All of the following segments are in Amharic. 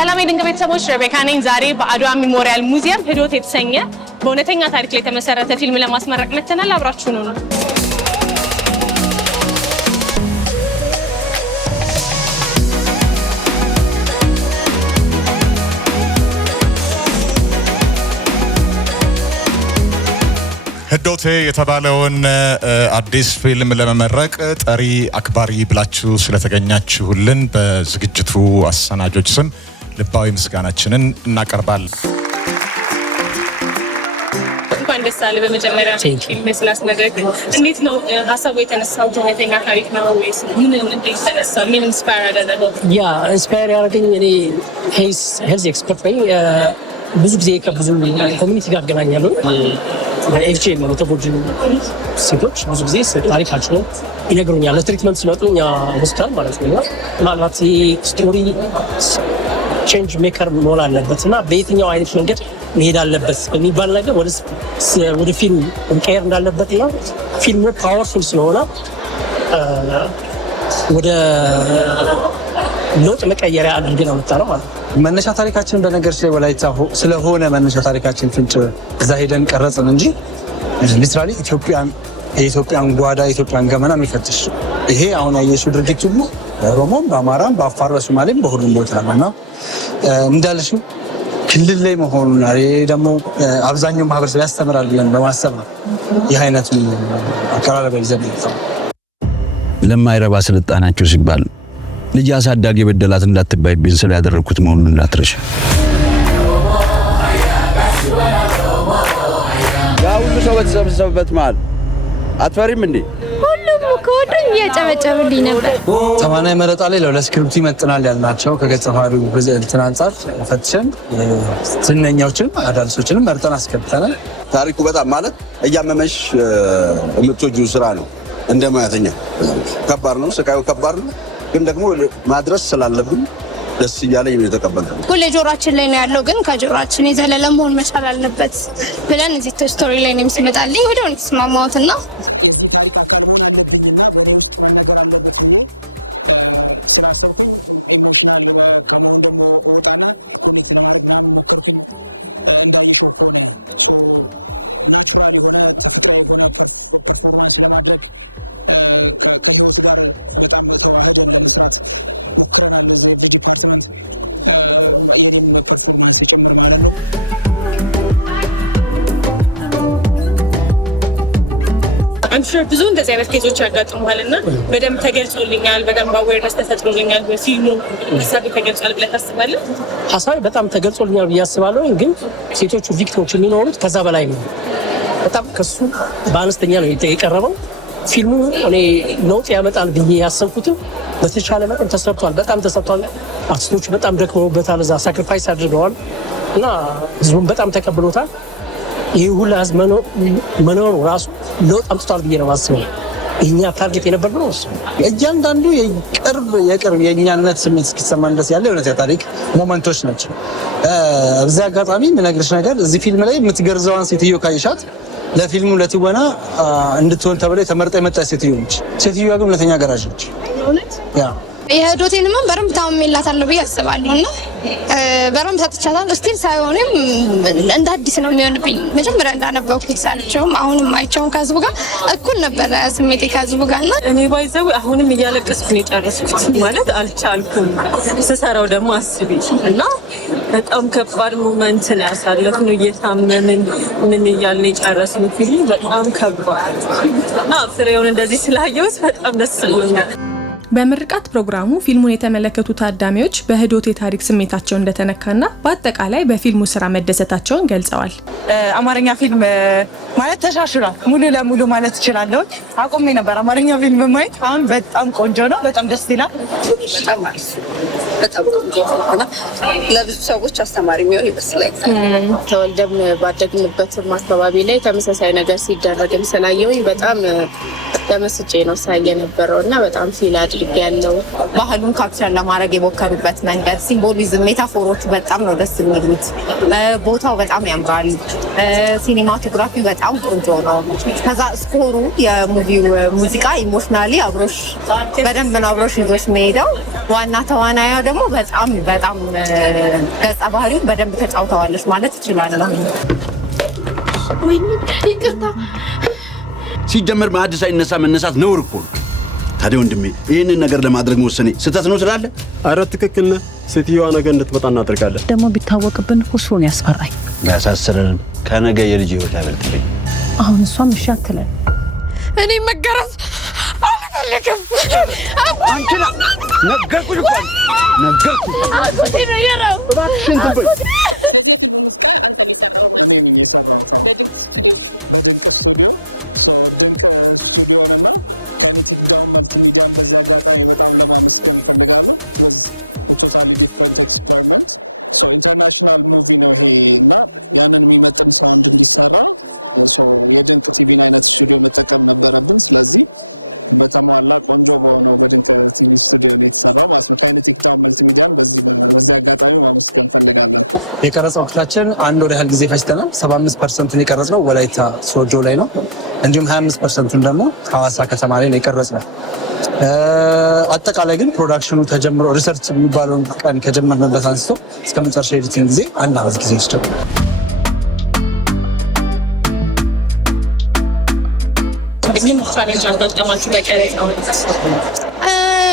ሰላም የድንቅ ቤተሰቦች ረቤካ ነኝ። ዛሬ በአድዋ ሜሞሪያል ሙዚየም ህዶት የተሰኘ በእውነተኛ ታሪክ ላይ የተመሰረተ ፊልም ለማስመረቅ መተናል። አብራችሁ ነው። ህዶቴ የተባለውን አዲስ ፊልም ለመመረቅ ጠሪ አክባሪ ብላችሁ ስለተገኛችሁልን በዝግጅቱ አሰናጆች ስም ልባዊ ምስጋናችንን እናቀርባለን። እንኳን ደስ አለ። በመጀመሪያ ፊልም ስላስመረቅ እንዴት ነው ሀሳቡ የተነሳው? እውነተኛ ታሪክ ነው ወይስ ምን እንደተነሳ ምን ኢንስፓየር አደረገው? ያ ኢንስፓየር ያደረገኝ እኔ ሄልዝ ኤክስፐርት ነኝ። ብዙ ጊዜ ከብዙ ኮሚኒቲ ጋር አገናኛለሁ። በኤፍጄም የተጎጂ ሴቶች ብዙ ጊዜ ታሪካቸውን ይነግሩኛል። ለትሪትመንት ሲመጡ እኛ ሆስፒታል ማለት ነው። ምናልባት ስቶሪ ቼንጅ ሜከር መሆን አለበት እና በየትኛው አይነት መንገድ መሄድ አለበት በሚባል ነገር ወደ ፊልም መቀየር እንዳለበት እና ፊልሙ ፓወርፉል ስለሆነ ወደ ለውጥ መቀየሪያ አድርገን ነው የምታረው ማለት ነው። መነሻ ታሪካችን በነገር ወላይታ ስለሆነ መነሻ ታሪካችን ፍንጭ እዛ ሄደን ቀረጽን እንጂ ሊትራሊ የኢትዮጵያን ጓዳ የኢትዮጵያን ገመና የሚፈትሽ ይሄ አሁን ያየሽው ድርጊት ሁሉ በኦሮሞም በአማራም በአፋር በሶማሌም በሁሉም ቦታ ነውና እንዳልሽው ክልል ላይ መሆኑና ይሄ ደግሞ አብዛኛው ማህበረሰብ ያስተምራል ብለን በማሰብ ነው ይህ አይነት አቀራረብ ይዘን ለማይረባ ስልጣናቸው ሲባል ልጅ አሳዳጊ በደላት እንዳትባይብኝ ስለ ያደረኩት መሆኑን እንዳትረሽ። ያው ሁሉ ሰው በተሰበሰበበት መሃል አትፈሪም እንዴ? ሁሉም ከወዱኝ እየጨበጨቡልኝ ነበር። ተዋናይ መረጣ ላይ ለስክሪፕቱ ይመጥናል ያልናቸው ከገጸ ባህሪው እንትን አንጻር ፈትሸን ዝነኛዎችን አዳልሶችንም መርጠን አስከብተናል። ታሪኩ በጣም ማለት እያመመሽ የምትወጂው ስራ ነው። እንደ ሙያተኛ ከባድ ነው፣ ስቃዩ ከባድ ነው። ግን ደግሞ ማድረስ ስላለብን ደስ እያለኝ ነው የተቀበልነው። ሁሌ ጆሮአችን ላይ ነው ያለው፣ ግን ከጆሮአችን የዘለለ መሆን መቻል አለበት ብለን እዚህ ስቶሪ ላይ ነው የሚስመጣልኝ ወዲያው ተስማማሁትና የዚህ ታሪክ አካል መሆን አለብኝና በእኔ ውስጥ መነገር አለበት ብዬ ስላሰብኩኝ ኢሞሽናል ከመሆን ደግሞ ወጣና ኮኔክት ለማድረግ ምናምን ሞከርኩኝ። እንዳየሽው ሆነ ናቹራል የሆነ ተፈጥሯዊ የሆነ ፐርፎርማንስ ለማድረግ ከህይወት ጋር በጣም ተዋህደን ለመስራት ሞክረናል። እዚህ ኤቭሪ ዲፓርትመንት የኔም ፐርፎርማንስ ጨምር ማለት ነው። አንቺ ብዙ እንደዚህ አይነት ኬዞች ያጋጥሙሃልና በደንብ ተገልጾልኛል፣ በደንብ አዌርነስ ተሰጥቶልኛል። በፊልሙ ሀሳብ ተገልጿል ብለህ ታስባለህ? ሀሳብ በጣም ተገልጾልኛል ብዬ አስባለሁ። ግን ሴቶቹ ቪክቲሞች የሚኖሩት ከዛ በላይ ነው። በጣም ከሱ በአነስተኛ ነው የቀረበው። ፊልሙ እኔ ለውጥ ያመጣል ብዬ ያሰብኩትም በተቻለ መጠን ተሰርቷል። በጣም ተሰርቷል። አርቲስቶች በጣም ደክመውበታል፣ እዛ ሳክሪፋይስ አድርገዋል እና ህዝቡም በጣም ተቀብሎታል። ይህ ሁሉ ህዝብ መኖሩ ራሱ ለውጥ አምጥቷል ብዬ ነው የማስበው። እኛ ታርጌት የነበርነው እሱ እያንዳንዱ የቅርብ የእኛነት ስሜት እስኪሰማን ድረስ ያለ የእውነት ታሪክ ሞመንቶች ናቸው። በዚህ አጋጣሚ የምነግርሽ ነገር እዚህ ፊልም ላይ የምትገርዘዋን ሴትዮ ካየሻት ለፊልሙ ለትወና እንድትሆን ተብሎ የተመረጠ የመጣች ሴትዮ ነች። ሴትዮዋ ግን እውነተኛ ገራዥ ነች። የህዶቴንማ በረምብ ታምሜላታለሁ ብዬ አስባለሁ እና በረምብ ሰጥቻታለሁ። እስቲል ሳይሆንም እንደ አዲስ ነው የሚሆንብኝ። መጀመሪያ እንዳነበብኩት ሳልቸውም አሁንም አይቸውም ከህዝቡ ጋር እኩል ነበረ ስሜቴ ከህዝቡ ጋር እና እኔ ባይዘው አሁንም እያለቀስኩ ነው የጨረስኩት። ማለት አልቻልኩም። ስሰራው ደግሞ አስቢ እና በጣም ከባድ ሞመንት ነው ያሳለፍነው። እየታመምን ምን እያልን የጨረስነው ፊልም በጣም ከባድ እና ፍሬውን እንደዚህ ስላየሁት በጣም ደስ ብሎኛል። በምርቃት ፕሮግራሙ ፊልሙን የተመለከቱ ታዳሚዎች በህዶቴ ታሪክ ስሜታቸው እንደተነካና በአጠቃላይ በፊልሙ ስራ መደሰታቸውን ገልጸዋል። አማርኛ ፊልም ማለት ተሻሽሏል ሙሉ ለሙሉ ማለት እችላለሁ። አቆሜ ነበር አማርኛ ፊልም ማየት። አሁን በጣም ቆንጆ ነው። በጣም ደስ ይላል። በጣም ቆንጆ ነው። ለብዙ ሰዎች አስተማሪ የሚሆን ይመስላል። ተወልደን ባደግንበት አካባቢ ላይ ተመሳሳይ ነገር ሲደረግም ስላየሁኝ በጣም ተመስጬ ነው ሳየ ነበረውና በጣም ፊል አድርጌ ፈልጌያለሁ። ባህሉን ካፕቸር ለማድረግ የሞከሩበት መንገድ፣ ሲምቦሊዝም፣ ሜታፎሮቹ በጣም ነው ደስ የሚሉት። ቦታው በጣም ያምራል። ሲኒማቶግራፊ በጣም ቆንጆ ነው። ከዛ ስኮሩ የሙቪው ሙዚቃ ኢሞሽናሊ አብሮሽ በደንብ ነው አብሮሽ ይዞሽ መሄደው። ዋና ተዋናዩ ደግሞ በጣም ገጸ ባህሪው በደንብ ተጫውተዋለች ማለት እችላለሁ። ወይኔ ይቅርታ። ሲጀመር ማዕድ ሳይነሳ መነሳት ነውር እኮ። ታዲያ ወንድሜ ይህንን ነገር ለማድረግ መወሰኔ ስህተት ነው ስላለ? ኧረ ትክክል ነህ። ሴትዮዋ ነገ እንድትመጣ እናደርጋለን። ደግሞ ቢታወቅብን እሱን ያስፈራኝ። ያሳስረን ከነገ የልጅ ህይወት አይበልጥልኝ። አሁን እሷም እሺ አትለን። እኔ መገረዝ አልፈልግም። አንቺና ነገርኩሽ እኮ ነገርኩሽ። ስለዚህ የፊልሙ ሙዚቃ አንተ ሊሰራው ማለት እኔ ነኝ የሰራሁት። በድንቅ ስቱዲዮ ድንቅ ስቱዲዮን እና ካይኔቲክ ዳውን መልቲሚዲያን በዚህ አጋጣሚ በጣም ለማመስገን እፈልጋለሁ። ቶታሊ ዲፍረንት ኤክስፐሪመንት ኢንተርናሽናል ሙቪ ነው ይሄ እና ያንን የሚመጥን ሳውንድ እንዲሰራ የድንቅ ቲቪን አይነት ስቱዲዮ መጠቀም ነበረብን። ስለዚህ በተሟላ ቆንጆ በሆነው በድንቅ ቲቪ ስቱዲዮ ነው የተሰራው ማለት ነው። ካይኔቲክ ዳውን መልቲሚዲያን በዚህ አጋጣሚ ማመስገን እንፈልጋለን። የቀረጸው ወቅታችን አንድ ወር ያህል ጊዜ ፈጅተናል። 75% የቀረጽነው ወላይታ ሶዶ ላይ ነው። እንዲሁም 25% ደግሞ ሐዋሳ ከተማ ላይ ነው የቀረጽነው። አጠቃላይ ግን ፕሮዳክሽኑ ተጀምሮ ሪሰርች የሚባለውን ቀን ከጀመርንበት አንስቶ እስከ መጨረሻ ኤዲቲንግ ጊዜ 1 ዓመት ጊዜ ወስዷል።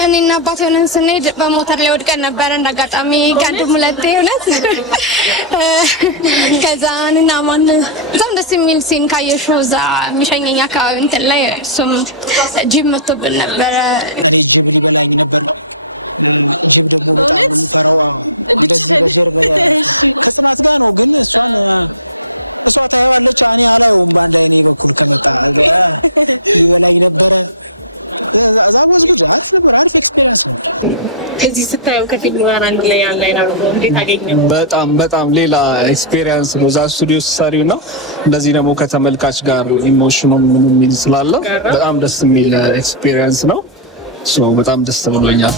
እኔና አባቴ ሆነን ስንሄድ በሞተር ላይ ወድቀን ነበረ። እንዳጋጣሚ ከአንድም ሁለቴ ሁለት ከዛ እና ማን በጣም ደስ የሚል ሲን ካየሽው እዛ የሚሸኘኝ አካባቢ እንትን ላይ እሱም ጅብ መጥቶብን ነበረ። እኔ ጅብ ሊበላኝ ነበር። ጅብ ደግሞ በጣም የምፈራው እንደዚህ በጀርባ ከጽናት ጋር ነው። ግን እሷ ታየዋለች፣ እኔ አላየውም። በአንድ አይኔ በኩል ከመጣ ሊበላኝ ነበረ። እዛ ወዝጉድ አሪፍ ነበር። አሪፍ ኤክስፒሪየንስ ነው። ከዚህ ስታየው ከፊልሙ ጋር አንድ ላይ ያለ አይናሉ እንዴት አገኘው? በጣም ሌላ ኤክስፒሪየንስ ነው። እዛ ስቱዲዮ ሰሪው ነው። እንደዚህ ደግሞ ከተመልካች ጋር ኢሞሽኑ ምን ስላለ በጣም ደስ የሚል ኤክስፒሪየንስ ነው። በጣም ደስ ብሎኛል።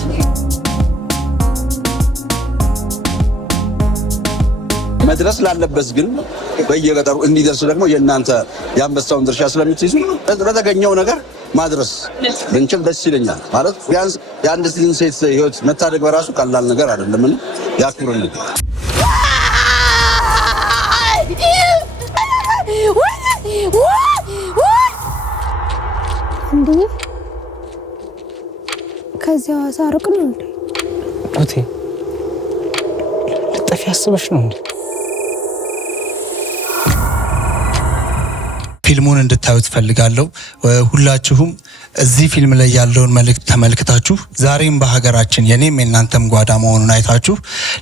መድረስ ላለበት ግን በየገጠሩ እንዲደርስ ደግሞ የእናንተ የአንበሳውን ድርሻ ስለምትይዙ በተገኘው ነገር ማድረስ ብንችል ደስ ይለኛል። ማለት ቢያንስ የአንድ ሴት ህይወት መታደግ በራሱ ቀላል ነገር አይደለም። ምን ያክብርልኝ። ከዚያ ሐዋሳ ሩቅ ነው እንዴ? ኦቴ ልጠፊ አስበሽ ነው እንዴ? ፊልሙን እንድታዩት ፈልጋለሁ። ሁላችሁም እዚህ ፊልም ላይ ያለውን መልእክት ተመልክታችሁ ዛሬም በሀገራችን የኔም የናንተም ጓዳ መሆኑን አይታችሁ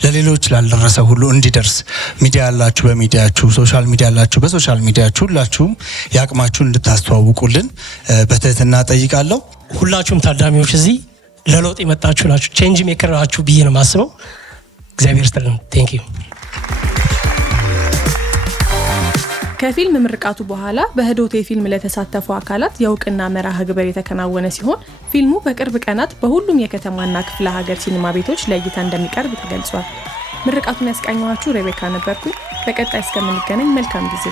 ለሌሎች ላልደረሰ ሁሉ እንዲደርስ ሚዲያ ያላችሁ በሚዲያችሁ፣ ሶሻል ሚዲያ ያላችሁ በሶሻል ሚዲያችሁ ሁላችሁም የአቅማችሁን እንድታስተዋውቁልን በትህትና ጠይቃለሁ። ሁላችሁም ታዳሚዎች እዚህ ለለውጥ የመጣችሁ ናችሁ፣ ቼንጅ ሜከር ናችሁ ብዬ ነው የማስበው። እግዚአብሔር ይስጥልን። ቴንክ ዩ። ከፊልም ምርቃቱ በኋላ በህዶቴ ፊልም ለተሳተፉ አካላት የእውቅና መርሃ ግብር የተከናወነ ሲሆን ፊልሙ በቅርብ ቀናት በሁሉም የከተማና ክፍለ ሀገር ሲኒማ ቤቶች ለእይታ እንደሚቀርብ ተገልጿል። ምርቃቱን ያስቃኘኋችሁ ሬቤካ ነበርኩ። በቀጣይ እስከምንገናኝ መልካም ጊዜ።